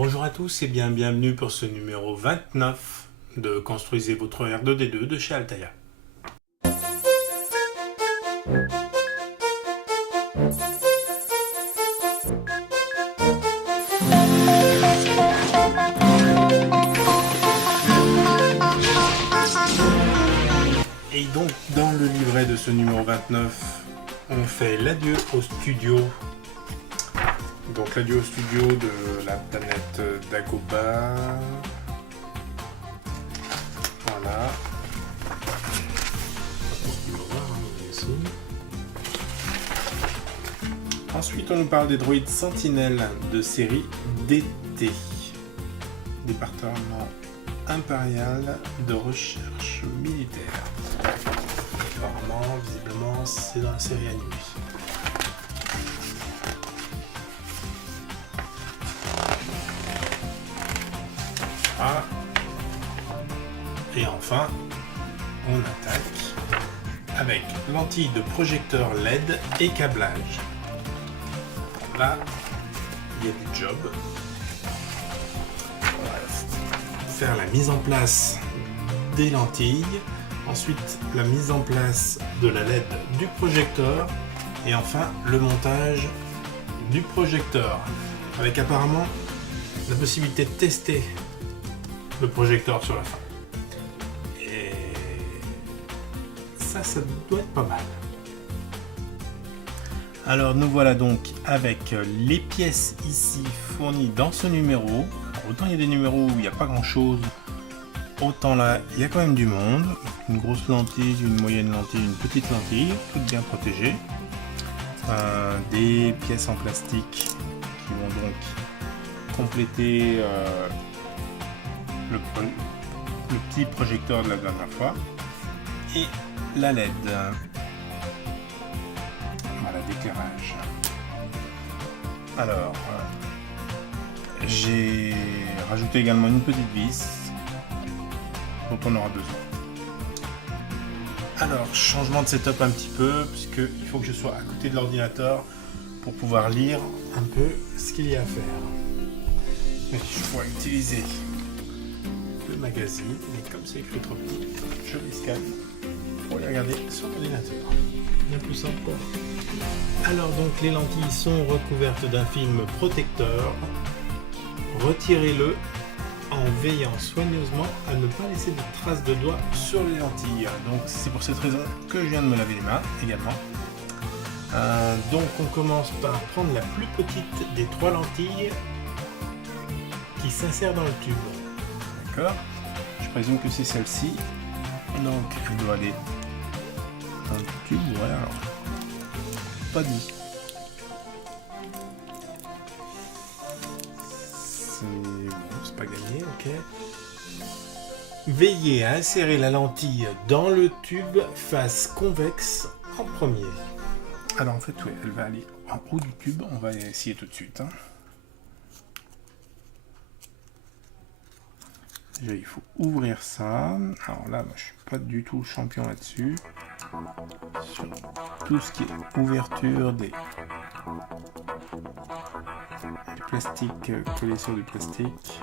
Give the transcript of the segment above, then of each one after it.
Bonjour à tous et bienvenue pour ce numéro 29 de Construisez votre R2D2 de chez Altaïa. Et donc dans le livret de ce numéro 29, on fait l'adieu au studio. Donc l'adieu au studio de la planète Dagobah. Voilà. Ensuite, on nous parle des droïdes Sentinelles de série DT, département impérial de recherche militaire. Apparemment, visiblement, c'est dans la série animée. Ah. Et enfin, on attaque avec lentille de projecteur LED et câblage. Là, il y a du job. On va faire la mise en place des lentilles, ensuite la mise en place de la LED du projecteur et enfin le montage du projecteur avec apparemment la possibilité de tester le projecteur sur la fin. Et ça doit être pas mal. Alors nous voilà donc avec les pièces ici fournies dans ce numéro. Alors, autant il y a des numéros où il n'y a pas grand chose, autant là il y a quand même du monde. Une grosse lentille, une moyenne lentille, une petite lentille, toutes bien protégées. Des pièces en plastique qui vont donc compléter le petit projecteur de la dernière fois. Et la LED. Voilà, d'éclairage. Alors, j'ai rajouté également une petite vis dont on aura besoin. Alors, changement de setup un petit peu, puisqu'il faut que je sois à côté de l'ordinateur pour pouvoir lire un peu ce qu'il y a à faire. Et je pourrais utiliser le magazine, mais comme c'est écrit trop petit, je les scanne pour les regarder sur l'ordinateur. Bien plus simple quoi. Alors donc les lentilles sont recouvertes d'un film protecteur. Retirez-le en veillant soigneusement à ne pas laisser de traces de doigts sur les lentilles. Donc c'est pour cette raison que je viens de me laver les mains également. Donc on commence par prendre la plus petite des trois lentilles qui s'insère dans le tube. D'accord. Je présume que c'est celle-ci. Donc elle doit aller dans le tube. Ouais alors. Pas dit. C'est bon, c'est pas gagné, ok. Veillez à insérer la lentille dans le tube face convexe en premier. Alors en fait, ouais, elle va aller en haut du tube. On va essayer tout de suite. Hein. Déjà, il faut ouvrir ça. Alors là, moi, je suis pas du tout champion là-dessus. Sur tout ce qui est ouverture des plastiques collés sur du plastique.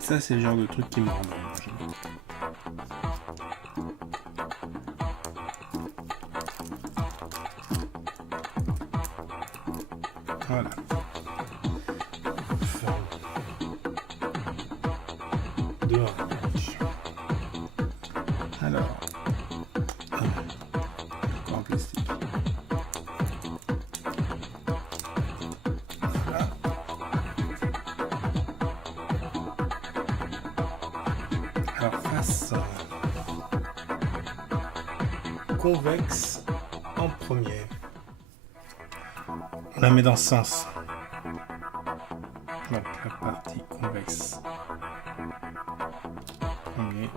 Ça, c'est le genre de truc qui me rend dingue. Voilà. Dehors. Alors, encore en plastique. Voilà. Alors, face convexe en premier. On la met dans ce sens. Donc, la partie convexe. Premier.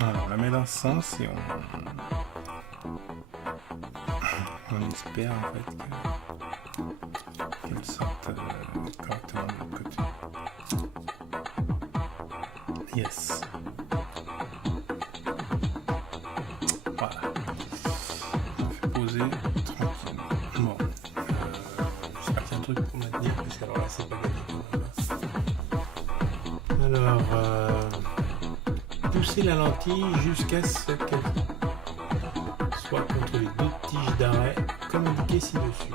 Alors, on la met dans ce sens et on espère en fait qu'elle sorte correctement de l'autre côté. Yes. Voilà. On fait poser tranquille. Bon. J'espère qu'il y a truc pour maintenir, parce que alors là c'est pas gagné quand même. Alors, pousser la lentille jusqu'à ce qu'elle soit contre les deux tiges d'arrêt, comme indiqué ci-dessus.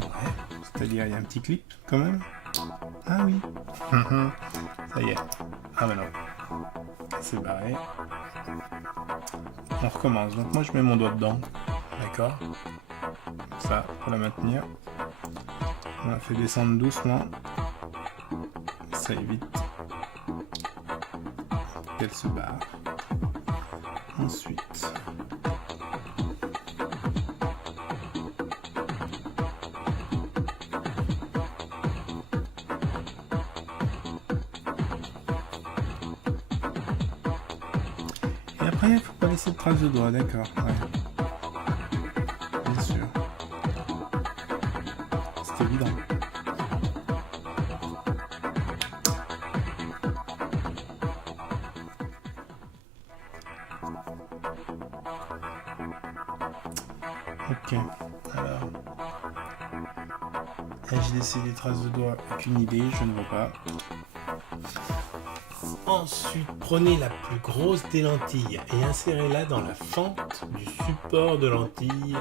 Ouais, c'est-à-dire il y a un petit clip quand même. Ah oui. Ça y est. Ah ben non. C'est barré. On recommence. Donc moi je mets mon doigt dedans. D'accord. Ça, pour la maintenir. On la fait descendre doucement. Ça évite qu'elle se barre. Ensuite. Et après, il ne faut pas laisser de traces de doigts, d'accord. Ouais. Bien sûr. C'est évident. Ok, alors, ai-je laissé des traces de doigts? Aucune idée, je ne vois pas. Ensuite, prenez la plus grosse des lentilles et insérez-la dans la fente du support de lentille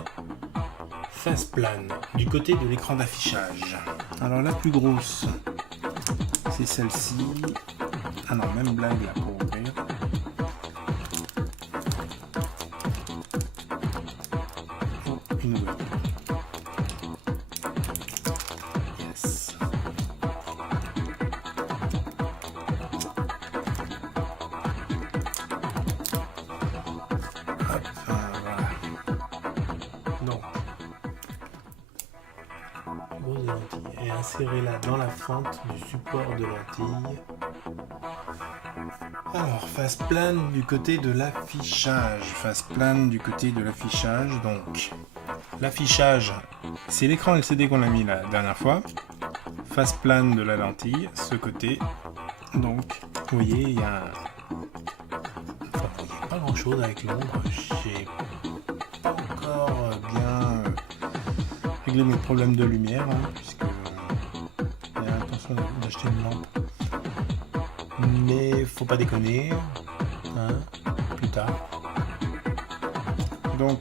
face plane, du côté de l'écran d'affichage. Alors la plus grosse, c'est celle-ci. Ah non, même blague là pour ouvrir. Une ouverture. Yes. Hop, voilà. Donc, grosse lentille et insérez-la dans la fente du support de lentille. Alors, face plane du côté de l'affichage. Face plane du côté de l'affichage. Donc, l'affichage, c'est l'écran LCD qu'on a mis la dernière fois. Face plane de la lentille, ce côté. Donc, vous voyez, il y a enfin, il n'y a pas grand chose avec l'ombre. J'ai pas encore bien réglé mes problèmes de lumière, hein, puisque il y a l'intention d'acheter une lampe. Mais faut pas déconner, hein, plus tard. Donc,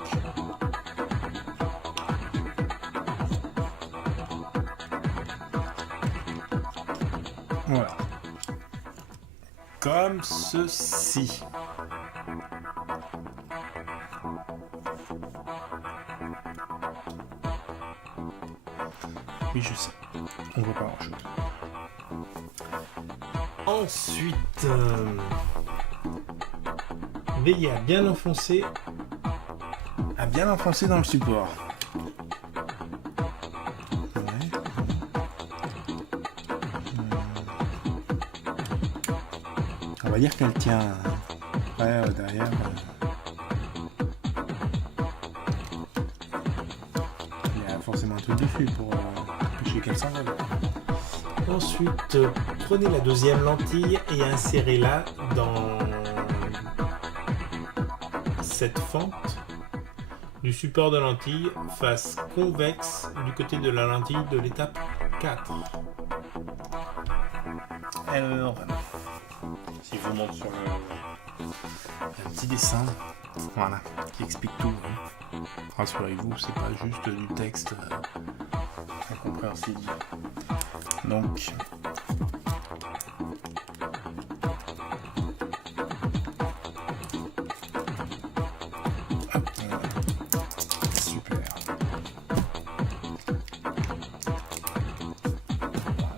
voilà. Comme ceci. Oui, je sais. On voit pas grand chose. Ensuite, veillez à bien l'enfoncer dans le support. Ouais. On va dire qu'elle tient. Après, derrière, il y a forcément un truc dessus pour empêcher qu'elle s'envole. Ensuite, prenez la deuxième lentille et insérez-la dans cette fente du support de lentille face convexe du côté de la lentille de l'étape 4. Alors, si je vous montre sur un petit dessin, voilà, qui explique tout. Hein. Rassurez-vous, c'est pas juste du texte incompréhensible. Donc, hop, super.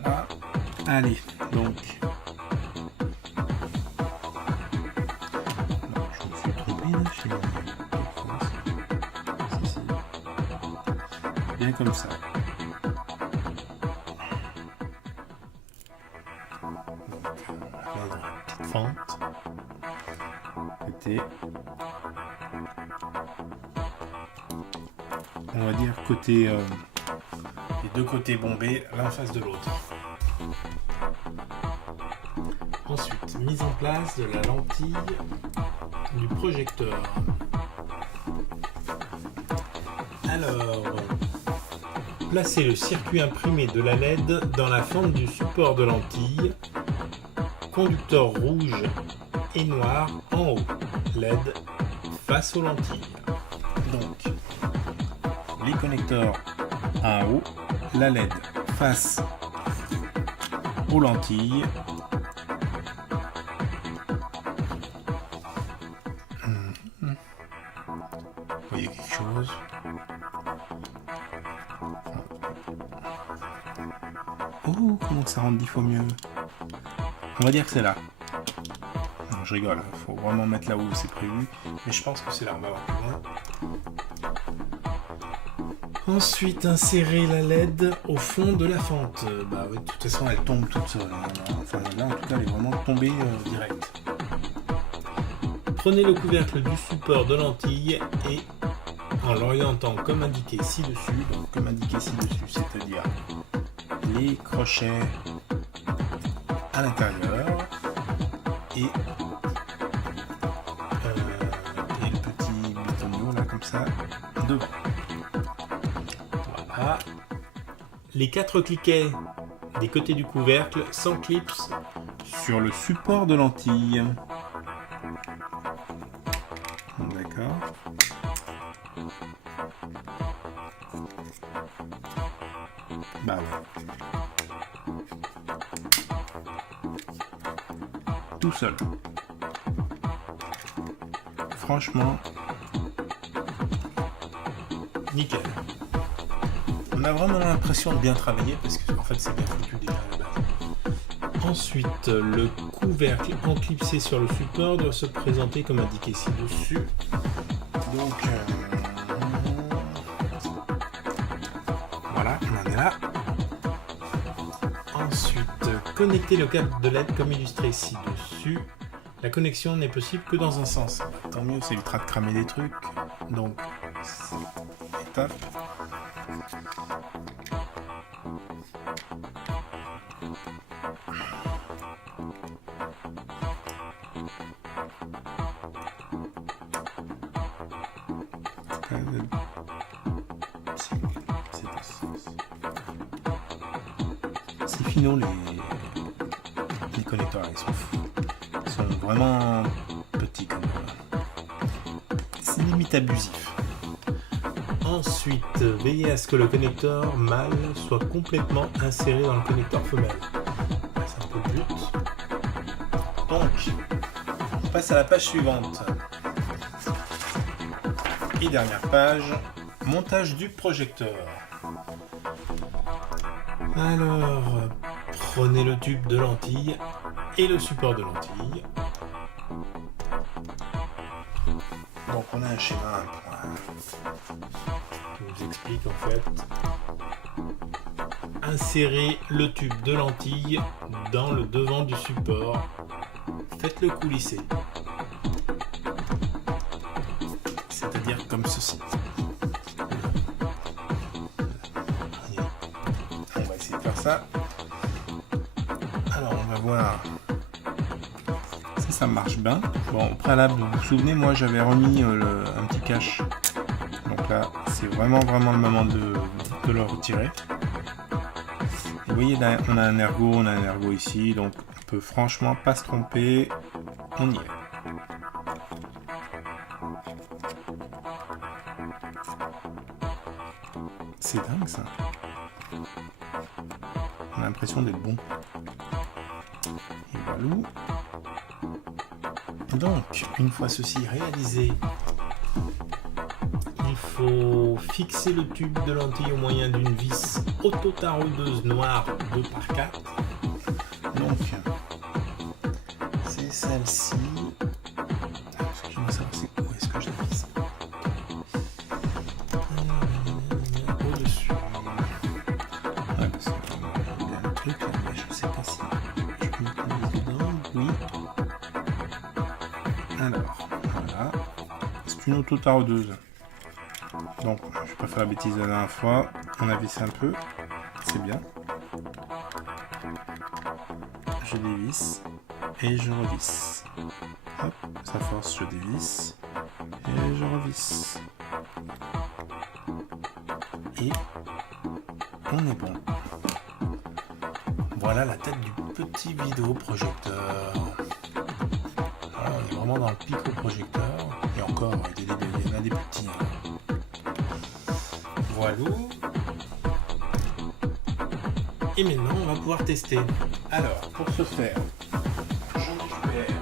Voilà. Allez, donc. Non, je me suis trompé là, je sais pas. Bien comme ça. Fente côté, on va dire côté les deux côtés bombés l'un en face de l'autre. Ensuite, mise en place de la lentille du projecteur. Alors, placez le circuit imprimé de la LED dans la fente du support de lentille. Conducteur rouge et noir en haut. LED face aux lentilles. Donc, les connecteurs en haut, la LED face aux lentilles. Vous voyez quelque chose? Oh, comment ça rentre 10 fois mieux? On va dire que c'est là. Non, je rigole, faut vraiment mettre là où c'est prévu. Mais je pense que c'est là, on va voir plus loin. Ensuite, insérer la LED au fond de la fente. Bah oui, de toute façon, elle tombe toute seule. Enfin, là, en tout cas, elle est vraiment tombée direct. Prenez le couvercle du support de lentille et en l'orientant comme indiqué ci-dessus, donc comme indiqué ci-dessus, c'est-à-dire les crochets à l'intérieur et le petit bitonio là comme ça devant. Voilà. Les 4 cliquets des côtés du couvercle s'enclipsent sur le support de lentille. D'accord. Bah ouais. Tout seul. Franchement, nickel. On a vraiment l'impression de bien travailler parce que en fait c'est bien foutu déjà à la base. Ensuite, le couvercle enclipsé sur le support doit se présenter comme indiqué ci-dessus. Donc voilà, on en est là. Ensuite, connecter le câble de LED comme illustré ci-dessus. La connexion n'est possible que dans un sens. Tant mieux, ça évitera de cramer des trucs. Donc, étape. C'est finaux les connecteurs, ils sont vraiment petits comme c'est limite abusif. Ensuite, veillez à ce que le connecteur mâle soit complètement inséré dans le connecteur femelle. C'est un peu le but. Donc, on passe à la page suivante. Et dernière page, montage du projecteur. Alors, prenez le tube de lentille et le support de lentille. Donc on a un schéma qui nous explique en fait. Insérez le tube de lentille dans le devant du support. Faites-le coulisser. C'est-à-dire comme ceci. On va essayer de faire ça. Alors on va voir si ça marche bien. Bon, au préalable, vous vous souvenez, moi j'avais remis un petit cache. Donc là, c'est vraiment le moment de le retirer. Et vous voyez là, on a un ergot ici, donc on peut franchement pas se tromper. On y est. C'est dingue ça. On a l'impression d'être bon. Et voilà. Donc, une fois ceci réalisé, il faut fixer le tube de lentille au moyen d'une vis auto-taroudeuse noire 2x4. Donc, c'est celle-ci. Ce que je veux savoir, c'est où est-ce que je la vise. Au-dessus. Ouais, parce que il y a un truc là, mais je ne sais pas si je peux mettre la vis dedans. Oui. Alors, voilà. C'est une auto-taroudeuse. Donc, je vais pas faire la bêtise de la dernière fois. On a vissé un peu. C'est bien. Je dévisse. Et je revisse. Hop, ça force, je dévisse. Et je revisse. Et on est bon. Voilà la tête du petit vidéoprojecteur. Voilà, on est vraiment dans le pico-projecteur. Et encore, il y en a des petits. Hein. Voilà. Et maintenant, on va pouvoir tester. Alors, pour ce faire, je récupère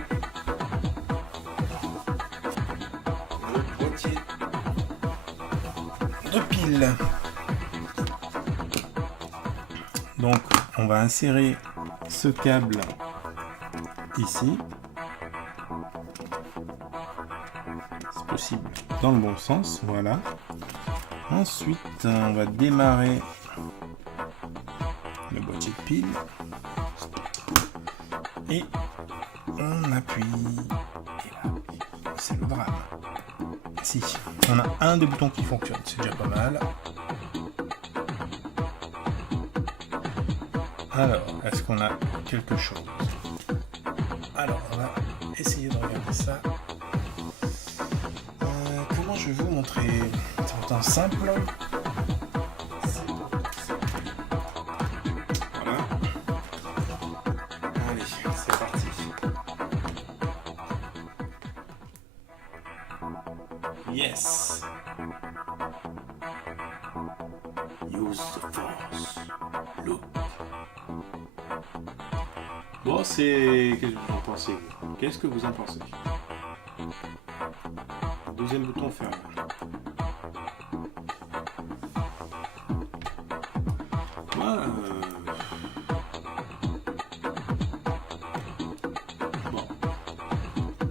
le boîtier de pile. Donc, on va insérer ce câble ici. C'est possible dans le bon sens, voilà. Ensuite, on va démarrer le boîtier de pile et on appuie et là, c'est le drame. Si, on a un des boutons qui fonctionne, c'est déjà pas mal. Alors, est-ce qu'on a quelque chose? Alors, on va essayer de regarder ça. Comment je vais vous montrer? C'est pourtant simple. Voilà. Allez, c'est parti. Yes. Use the force. Look. Bon, c'est... Qu'est-ce que vous en pensez? Qu'est-ce que vous en pensez? Deuxième bouton ferme. Moi, bon,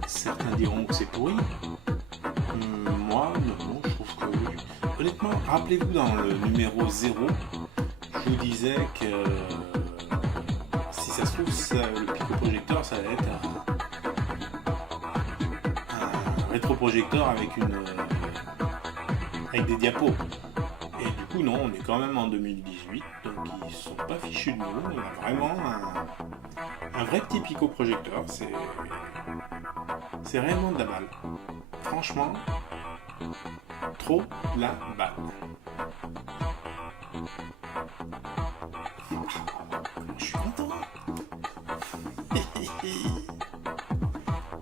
certains diront que c'est pourri. Moi, non, je trouve que oui. Honnêtement, rappelez-vous dans le numéro 0, je vous disais que si ça se trouve, le pico-projecteur, ça va être un rétroprojecteur avec des diapos. Et du coup, non, on est quand même en 2018, donc ils sont pas fichus de nous. On a vraiment un vrai petit pico-projecteur. C'est réellement de la balle. Franchement, trop la balle. Je suis content.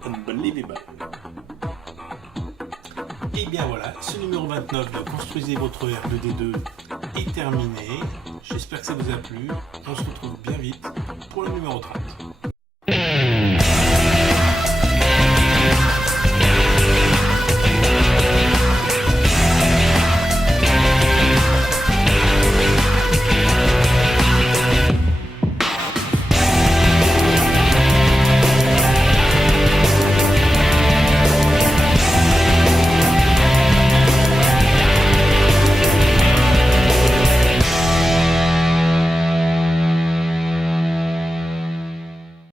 Unbelievable. Et bien voilà, ce numéro 29 de Construisez votre R2D2 est terminé. J'espère que ça vous a plu. On se retrouve bien vite pour le numéro 30.